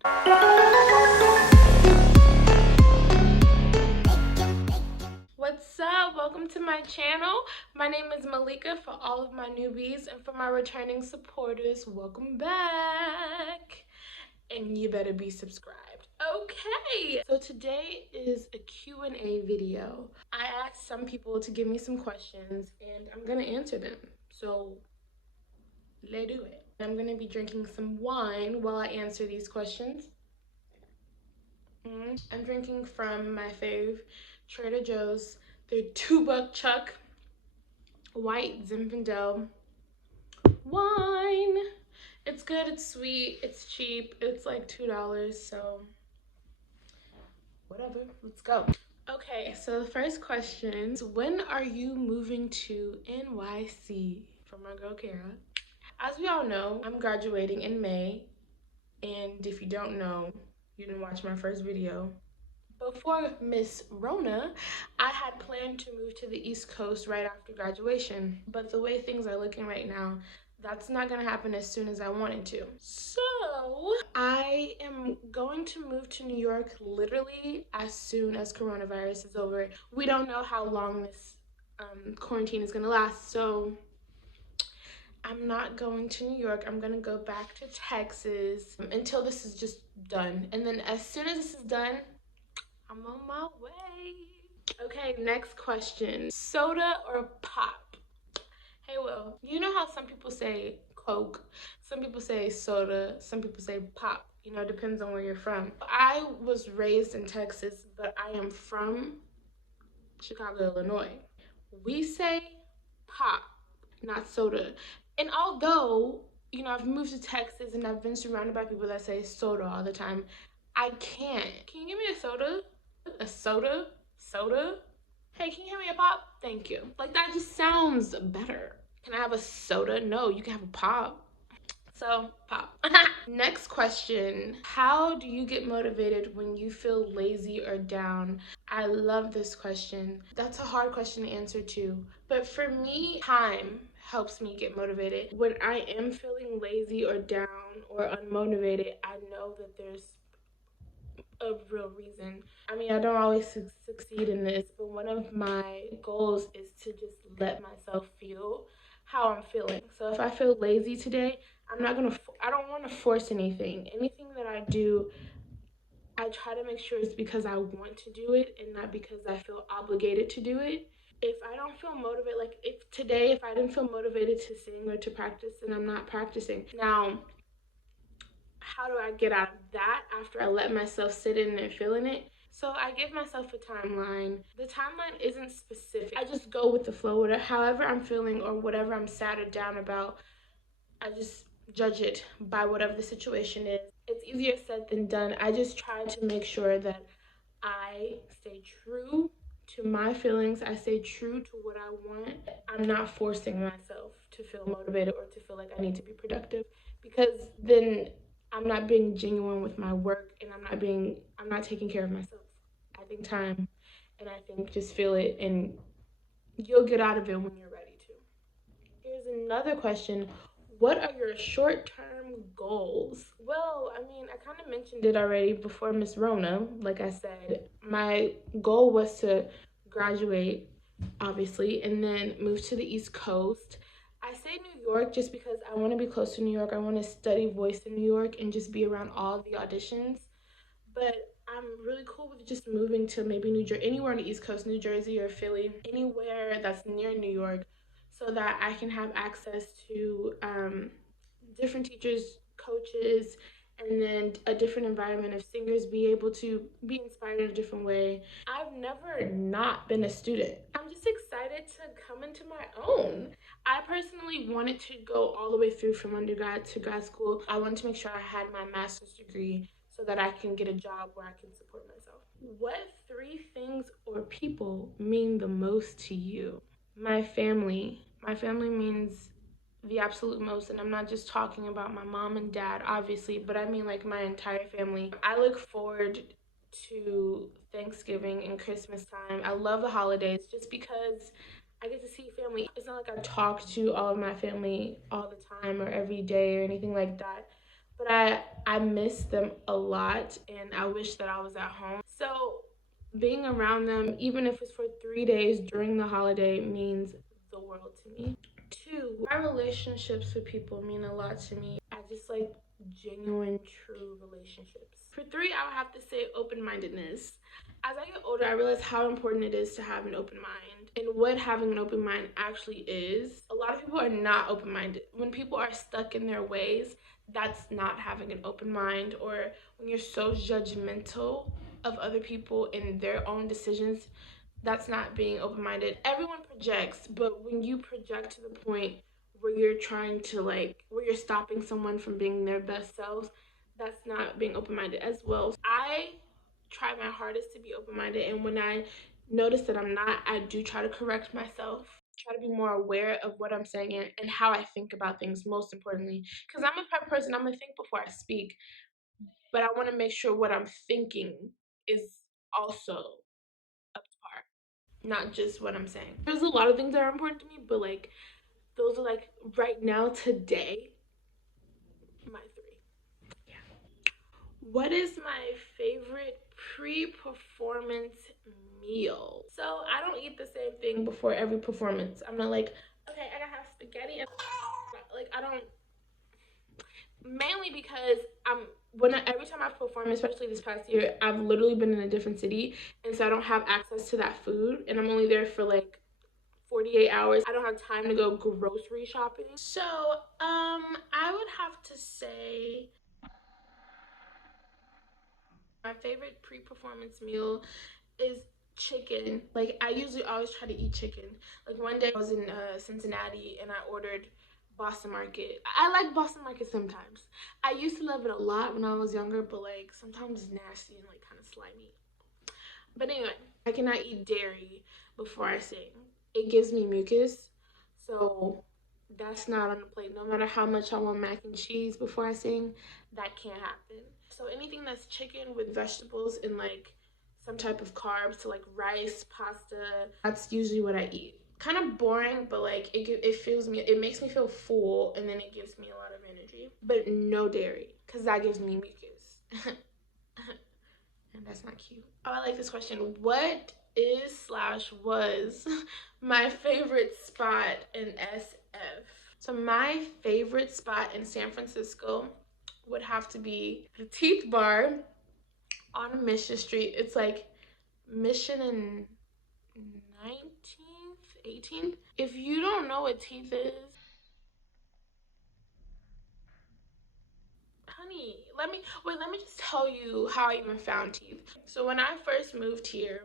What's up? Welcome to my channel. My name is Malika for all of my newbies, and for my returning supporters, welcome back. And you better be subscribed. Okay, so today is a Q&A video. I asked some people to give me some questions and I'm gonna answer them. So let's do it. I'm gonna be drinking some wine while I answer these questions. I'm drinking from my fave, Trader Joe's. Their $2 Chuck white Zinfandel wine. It's good, it's sweet, it's cheap. It's like $2, so whatever, let's go. Okay, so the first question is, when are you moving to NYC? From my girl Kara. As we all know, I'm graduating in May, and if you don't know, you didn't watch my first video. Before Miss Rona, I had planned to move to the East Coast right after graduation, but the way things are looking right now, that's not gonna happen as soon as I wanted to. So I am going to move to New York literally as soon as coronavirus is over. We don't know how long this quarantine is gonna last, so I'm not going to New York. I'm gonna go back to Texas until this is just done. And then as soon as this is done, I'm on my way. Okay, next question. Soda or pop? Hey, Will, you know how some people say Coke, some people say soda, some people say pop. You know, it depends on where you're from. I was raised in Texas, but I am from Chicago, Illinois. We say pop, not soda. And although, you know, I've moved to Texas and I've been surrounded by people that say soda all the time, I can't. Can you give me a soda? A soda? Soda? Hey, can you give me a pop? Thank you. Like, that just sounds better. Can I have a soda? No, you can have a pop. So, pop. Next question. How do you get motivated when you feel lazy or down? I love this question. That's a hard question to answer too. But for me, time helps me get motivated. When I am feeling lazy or down or unmotivated, I know that there's a real reason. I mean, I don't always succeed in this, but one of my goals is to just let myself feel how I'm feeling. So if I feel lazy today, I don't want to force anything. Anything that I do, I try to make sure it's because I want to do it and not because I feel obligated to do it. If I don't feel motivated, like if I didn't feel motivated to sing or to practice, then I'm not practicing. Now, how do I get out of that after I let myself sit in and feel in it? So I give myself a timeline. The timeline isn't specific. I just go with the flow. However I'm feeling or whatever I'm sad or down about, I just judge it by whatever the situation is. It's easier said than done. I just try to make sure that I stay true to my feelings. I stay true to what I want. I'm not forcing myself to feel motivated or to feel like I need to be productive, because then I'm not being genuine with my work and I'm not taking care of myself. I think time and I think just feel it and you'll get out of it when you're ready to. Here's another question. What are your short-term goals? Well, I mean, I kind of mentioned it already before Miss Rona. Like I said, my goal was to graduate, obviously, and then move to the East Coast. I say New York just because I want to be close to New York. I want to study voice in New York and just be around all the auditions. But I'm really cool with just moving to maybe New Jersey, anywhere on the East Coast, New Jersey or Philly, anywhere that's near New York, so that I can have access to different teachers, coaches, and then a different environment of singers, be able to be inspired in a different way. I've never not been a student. I'm just excited to come into my own. I personally wanted to go all the way through from undergrad to grad school. I wanted to make sure I had my master's degree so that I can get a job where I can support myself. What 3 things or people mean the most to you? My family. My family means the absolute most, and I'm not just talking about my mom and dad, obviously, but I mean like my entire family. I look forward to Thanksgiving and Christmas time. I love the holidays just because I get to see family. It's not like I talk to all of my family all the time or every day or anything like that, but I miss them a lot, and I wish that I was at home. So being around them, even if it's for 3 days during the holiday, means the world to me. Two, my relationships with people mean a lot to me. I just like genuine, true relationships. For three, I would have to say open mindedness. As I get older, I realize how important it is to have an open mind and what having an open mind actually is. A lot of people are not open minded. When people are stuck in their ways, that's not having an open mind. Or when you're so judgmental of other people and their own decisions, that's not being open minded. Everyone projects, but when you project to the point where you're trying to where you're stopping someone from being their best selves, that's not being open minded as well. I try my hardest to be open minded, and when I notice that I'm not, I do try to correct myself. Try to be more aware of what I'm saying and how I think about things, most importantly. Because I'm a type of person, I'm gonna think before I speak, but I wanna make sure what I'm thinking is also up to par, not just what I'm saying. There's a lot of things that are important to me, but those are right now, today, my three. Yeah. What is my favorite pre-performance meal? So I don't eat the same thing before every performance. I'm not like, okay, I gotta have spaghetti and I don't, mainly because every time I've performed, especially this past year, I've literally been in a different city, and so I don't have access to that food, and I'm only there for 48 hours. I don't have time to go grocery shopping. So, I would have to say my favorite pre-performance meal is chicken. Like I usually always try to eat chicken. Like one day I was in Cincinnati and I ordered Boston Market. I like Boston Market sometimes. I used to love it a lot when I was younger, but sometimes it's nasty and kind of slimy. But anyway, I cannot eat dairy before I sing. It gives me mucus. So that's not on the plate. No matter how much I want mac and cheese before I sing, that can't happen. So anything that's chicken with vegetables and some type of carbs, so rice, pasta, that's usually what I eat. Kind of boring, but it makes me feel full, and then it gives me a lot of energy. But no dairy, cause that gives me mucus. And that's not cute. Oh, I like this question. What is slash was my favorite spot in SF? So my favorite spot in San Francisco would have to be the Teeth Bar on Mission Street. It's Mission and 19th, 18th. If you don't know what Teeth is, honey, let me just tell you how I even found Teeth. So when I first moved here,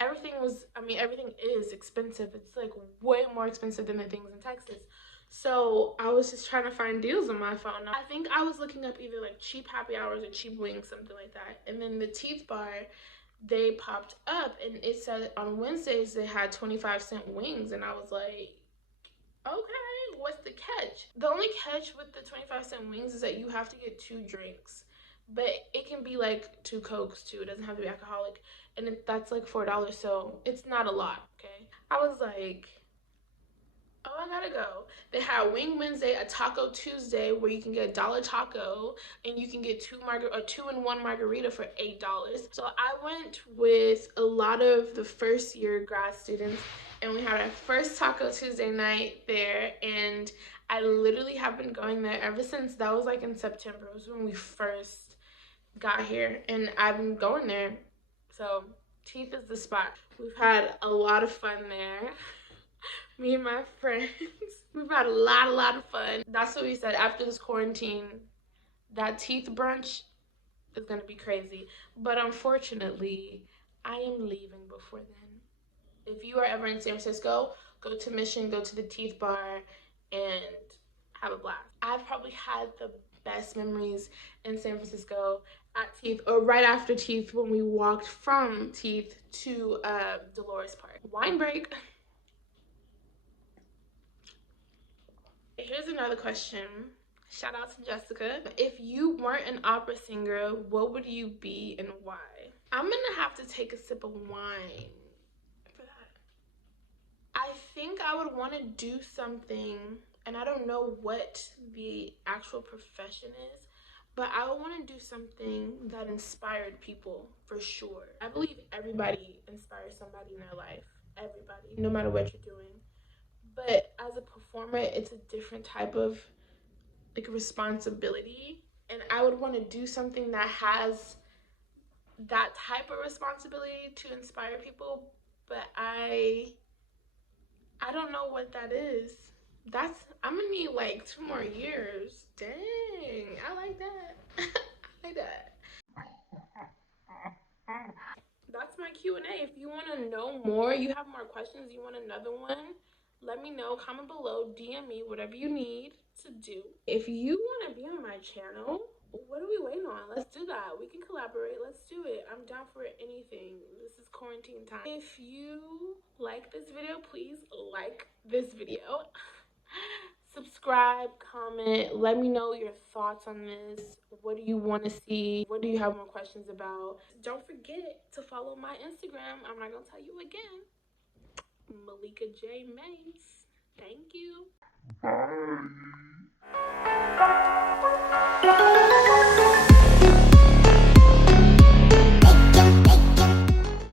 everything is expensive. It's way more expensive than the things in Texas. So I was just trying to find deals on my phone. I think I was looking up either cheap happy hours or cheap wings, something like that. And then the Teeth Bar, they popped up and it said on Wednesdays they had 25-cent wings. And I was like, okay, what's the catch? The only catch with the 25-cent wings is that you have to get two drinks. But it can be two Cokes too. It doesn't have to be alcoholic. And that's $4. So it's not a lot, okay? I was like, oh, I gotta go. They had Wing Wednesday, a Taco Tuesday, where you can get a dollar taco and you can get a 2-in-1 margarita for $8. So I went with a lot of the first year grad students, and we had our first Taco Tuesday night there, and I literally have been going there ever since. That was in September. It was when we first got here, and I've been going there. So Teeth is the spot. We've had a lot of fun there. Me and my friends. We've had a lot of fun. That's what we said after this quarantine. That Teeth brunch is gonna be crazy. But unfortunately, I am leaving before then. If you are ever in San Francisco, go to Mission, go to the Teeth Bar, and have a blast. I've probably had the best memories in San Francisco at Teeth, or right after Teeth when we walked from Teeth to Dolores Park. Wine break. Here's another question. Shout out to Jessica. If you weren't an opera singer, what would you be and why? I'm gonna have to take a sip of wine for that. I think I would want to do something, and I don't know what the actual profession is, but I would want to do something that inspired people for sure. I believe everybody inspires somebody in their life. Everybody, no matter what you're doing. But as a performer, it's a different type of like responsibility, and I would want to do something that has that type of responsibility to inspire people, but I don't know what that is. That's I'm gonna need like 2 more years. Dang, I like that. I like that. That's my Q&A. If you want to know more, you have more questions, you want another one, let me know. Comment below, DM me, whatever you need to do. If you want to be on my channel, what are we waiting on? Let's do that. We can collaborate. Let's do it. I'm down for anything. This is quarantine time. If you like this video, please like this video. Subscribe, comment, let me know your thoughts on this. What do you want to see? What do you have more questions about? Don't forget to follow my Instagram. I'm not going to tell you again. Malika J. Mace. Thank you.